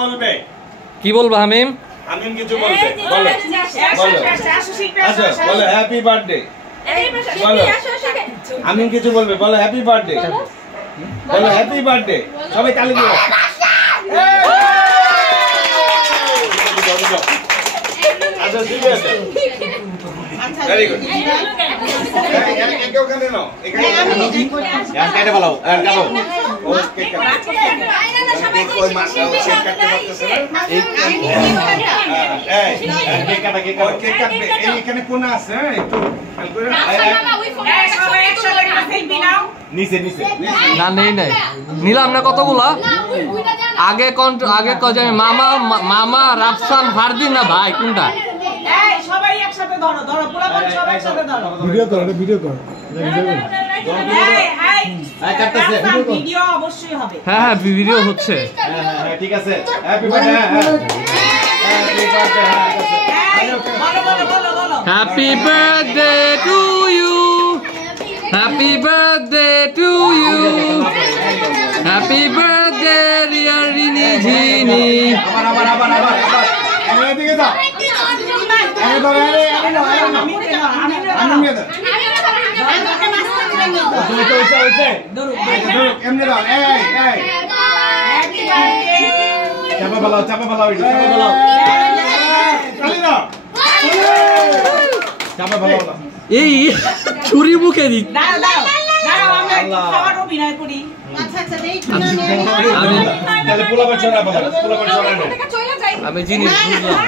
বলবে। কি বলবো হামিম? হামিম কিছু বলবে, বলো বলো। আচ্ছা বলো হ্যাপি বার্থডে। বলো হামিম কিছু বলবে, বলো হ্যাপি বার্থডে, বলো হ্যাপি বার্থডে। সবাই তালি দিও। আচ্ছা ঠিক আছে, ভেরি গুড। ওখানে নাও, এখানে কেটে বলো, কাটো। ও কেক কাটো, ওই মাছটা কেক কাটতে পারতেছে না। কেক কাটা, কেক কাটা, কেক কাটবে। এইখানে কোনা আছে, একটু হেল্প করে। সবাই একসাথে সেলফি নাও। নিচে নিচে না নেই নাই, নিলাম না কতগুলা। আগে কয় মামা মামা রাফসান ফারদিন না ভাই কোনটা? এই সবাই একসাথে ধরো, ধরো পুরোপুরি সবাই একসাথে ধরো। ভিডিও করো, ভিডিও করো। ভিডিও অবশ্যই হবে। হ্যাঁ হ্যাঁ ভিডিও হচ্ছে। হ্যাঁ ঠিক আছে। Happy birthday. Happy birthday. বলো বলো বলো বলো। Happy birthday to you, happy birthday to you, happy birthday dear Rini Jhini. আবার আবার আবার আবার আবার এদিকে যাও। আমি তো আমি নিয়ে দাও। এমনি দাও। এই এই চাপা ফেলাও, চাপা ফেলাও, এটা চাপা ফেলাও। তালি দাও, চাপা ফেলাও। এই ছুরি মুখে দিক। দাঁড়াও দাঁড়াও দাঁড়াও, আমরা একটু খাবার অভিনয় করি। আচ্ছা আচ্ছা দেই। তাহলে পোলা বাচ্চা না, পোলা বাচ্চা না। আমি জিনিস বুঝলাম।